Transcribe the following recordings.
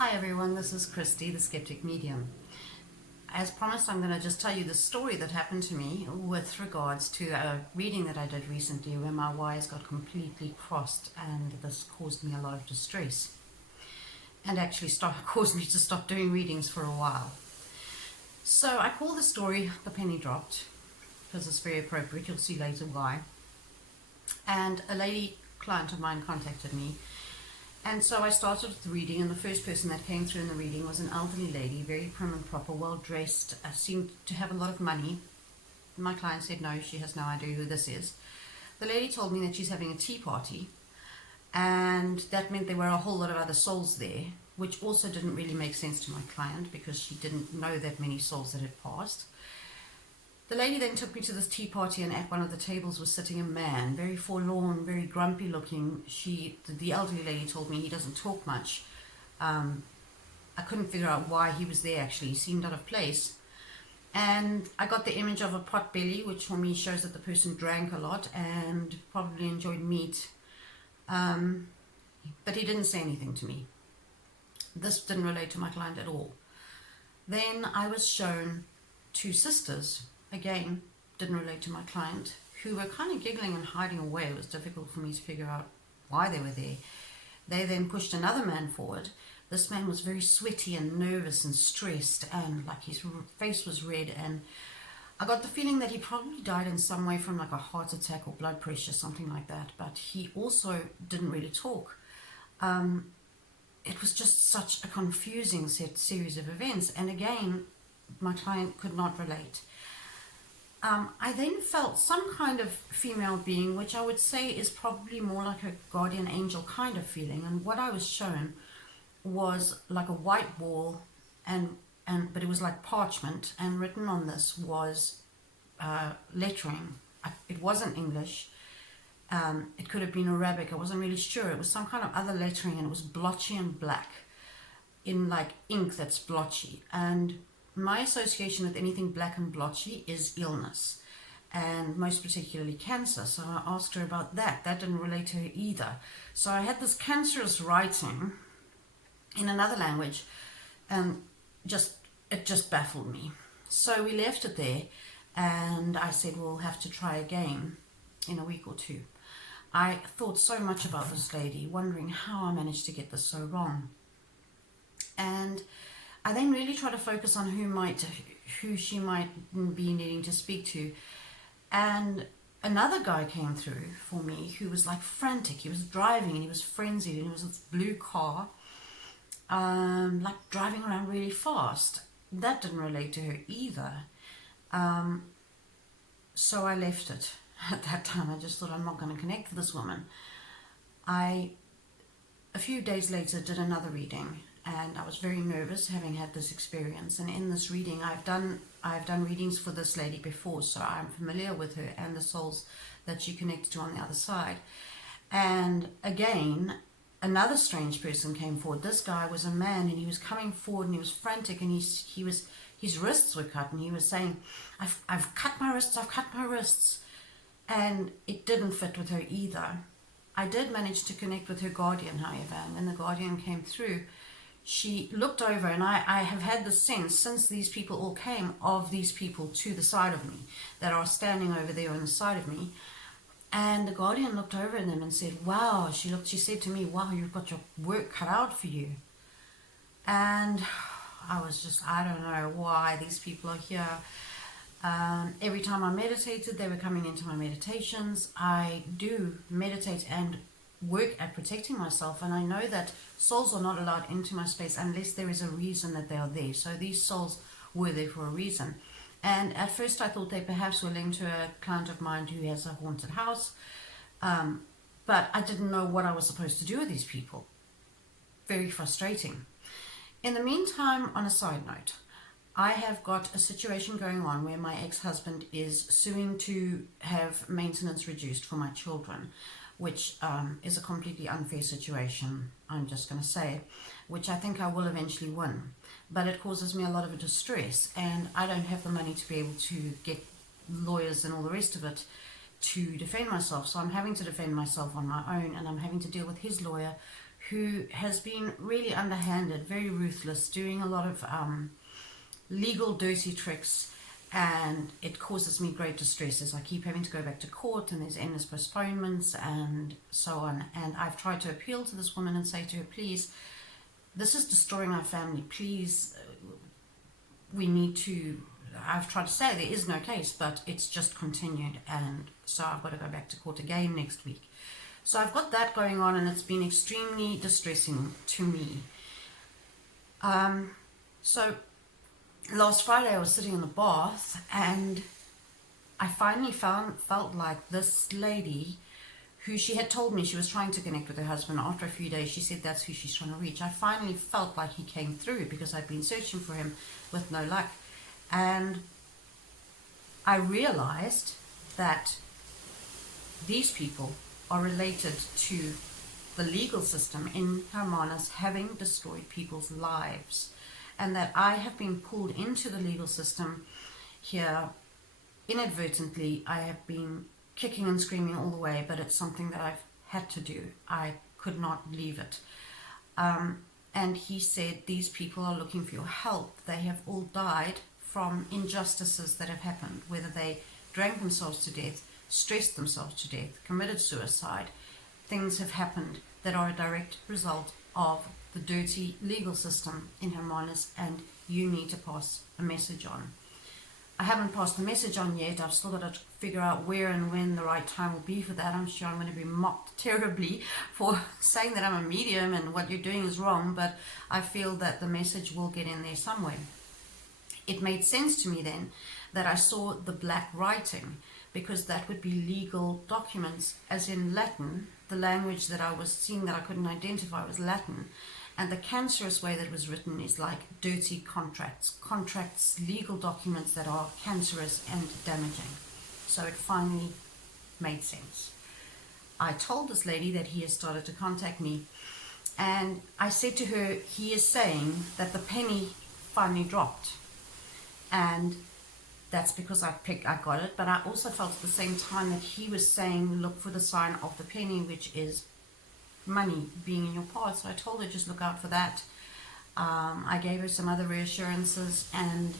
Hi everyone, this is Christy, the Skeptic Medium. As promised, I'm going to just tell you the story that happened to me with regards to a reading that I did recently where my wires got completely crossed, and this caused me a lot of distress and actually caused me to stop doing readings for a while. So I call the story The Penny Dropped because it's very appropriate. You'll see later why. And a lady client of mine contacted me. And so I started with the reading, and the first person that came through in the reading was an elderly lady, very prim and proper, well dressed, seemed to have a lot of money. My client said no, she has no idea who this is. The lady told me that she's having a tea party, and that meant there were a whole lot of other souls there, which also didn't really make sense to my client because she didn't know that many souls that had passed. The lady then took me to this tea party, and at one of the tables was sitting a man, very forlorn, very grumpy looking. The elderly lady told me he doesn't talk much. I couldn't figure out why he was there actually. He seemed out of place. And I got the image of a pot belly, which for me shows that the person drank a lot and probably enjoyed meat. But he didn't say anything to me. This didn't relate to my client at all. Then I was shown two sisters. Again, didn't relate to my client, who were kind of giggling and hiding away. It was difficult for me to figure out why they were there. They then pushed another man forward. This man was very sweaty and nervous and stressed, and like his face was red, and I got the feeling that he probably died in some way from like a heart attack or blood pressure, something like that. But he also didn't really talk. It was just such a confusing series of events, and again, my client could not relate. I then felt some kind of female being, which I would say is probably more like a guardian angel kind of feeling. And what I was shown was like a white wall, but it was like parchment, and written on this was lettering. It wasn't English. It could have been Arabic. I wasn't really sure. It was some kind of other lettering, and it was blotchy and black in like ink that's blotchy. And my association with anything black and blotchy is illness, and most particularly cancer. So I asked her about that. That didn't relate to her either. So I had this cancerous writing in another language, and it just baffled me. So we left it there, and I said we'll have to try again in a week or two. I thought so much about this lady, wondering how I managed to get this so wrong. And I then really try to focus on who she might be needing to speak to. And another guy came through for me who was like frantic. He was driving and he was frenzied, and it was this blue car, like driving around really fast. That didn't relate to her either. So I left it at that time. I just thought, I'm not going to connect with this woman. A few days later did another reading, and I was very nervous having had this experience. And in this reading, I've done readings for this lady before, so I'm familiar with her and the souls that she connects to on the other side. And again, another strange person came forward. This guy was a man, and he was coming forward, and he was frantic, and his wrists were cut, and he was saying, I've cut my wrists. And it didn't fit with her either. I did manage to connect with her guardian, however, and when the guardian came through, she looked over, and I have had the sense since these people all came of these people to the side of me that are standing over there on the side of me. And the guardian looked over at them and said, wow, she said to me, wow, you've got your work cut out for you. And I was just, I don't know why these people are here. Every time I meditated, they were coming into my meditations. I do meditate and work at protecting myself, and I know that souls are not allowed into my space unless there is a reason that they are there. So these souls were there for a reason. And at first I thought they perhaps were linked to a client of mine who has a haunted house, but I didn't know what I was supposed to do with these people. Very frustrating. In the meantime, on a side note, I have got a situation going on where my ex-husband is suing to have maintenance reduced for my children, which is a completely unfair situation, I'm just going to say, which I think I will eventually win. But it causes me a lot of distress, and I don't have the money to be able to get lawyers and all the rest of it to defend myself. So I'm having to defend myself on my own, and I'm having to deal with his lawyer, who has been really underhanded, very ruthless, doing a lot of legal dirty tricks, and it causes me great distress as I keep having to go back to court and there's endless postponements and so on. And I've tried to appeal to this woman and say to her, please, this is destroying our family. Please, we need to, I've tried to say there is no case, but it's just continued. And so I've got to go back to court again next week. So I've got that going on, and it's been extremely distressing to me. So last Friday I was sitting in the bath, and I finally felt like this lady, who she had told me she was trying to connect with her husband. After a few days, she said that's who she's trying to reach. I finally felt like he came through, because I'd been searching for him with no luck. And I realized that these people are related to the legal system in Hermanus having destroyed people's lives, and that I have been pulled into the legal system here inadvertently. I have been kicking and screaming all the way, but it's something that I've had to do. I could not leave it. And he said, these people are looking for your help. They have all died from injustices that have happened, whether they drank themselves to death, stressed themselves to death, committed suicide. Things have happened that are a direct result of the dirty legal system in Hermanus, and you need to pass a message on. I haven't passed the message on yet. I've still got to figure out where and when the right time will be for that. I'm sure I'm going to be mocked terribly for saying that I'm a medium and what you're doing is wrong, but I feel that the message will get in there somewhere. It made sense to me then that I saw the black writing, because that would be legal documents, as in Latin. The language that I was seeing that I couldn't identify was Latin. And the cancerous way that it was written is like dirty contracts, legal documents that are cancerous and damaging. So it finally made sense. I told this lady that he has started to contact me, and I said to her, he is saying that the penny finally dropped. And that's because I got it, but I also felt at the same time that he was saying, look for the sign of the penny, which is money being in your path. So I told her, just look out for that. I gave her some other reassurances, and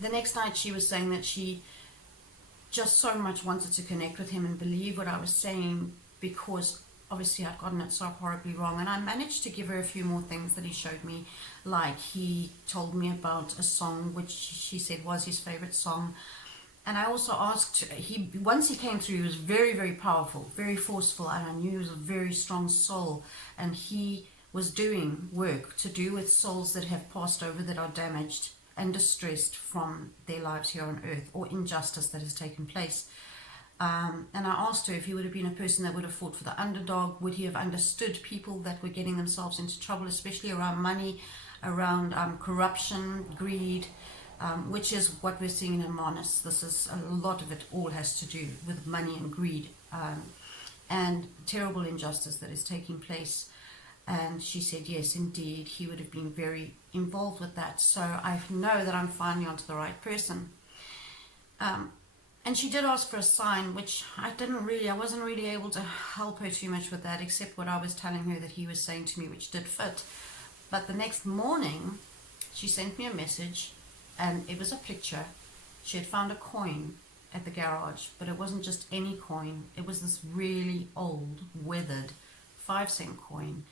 the next night she was saying that she just so much wanted to connect with him and believe what I was saying, because obviously I'd gotten it so horribly wrong. And I managed to give her a few more things that he showed me, like he told me about a song which she said was his favorite song. And I also asked, once he came through, he was very, very powerful, very forceful, and I knew he was a very strong soul, and he was doing work to do with souls that have passed over, that are damaged and distressed from their lives here on earth, or injustice that has taken place. And I asked her if he would have been a person that would have fought for the underdog. Would he have understood people that were getting themselves into trouble, especially around money, around corruption, greed, which is what we're seeing in Hermanus. This is a lot of it, all has to do with money and greed, and terrible injustice that is taking place. And she said, yes, indeed, he would have been very involved with that. So I know that I'm finally onto the right person. And she did ask for a sign, which I wasn't really able to help her too much with that, except what I was telling her that he was saying to me, which did fit. But the next morning, she sent me a message, and it was a picture. She had found a coin at the garage, but it wasn't just any coin. It was this really old, weathered 5-cent coin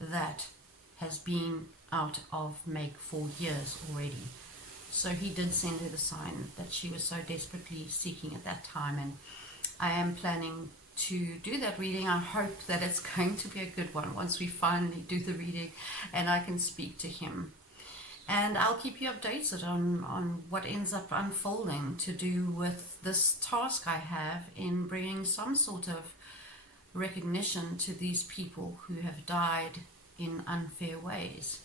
that has been out of make for years already. So he did send her the sign that she was so desperately seeking at that time, and I am planning to do that reading. I hope that it's going to be a good one once we finally do the reading and I can speak to him. And I'll keep you updated on what ends up unfolding to do with this task I have in bringing some sort of recognition to these people who have died in unfair ways.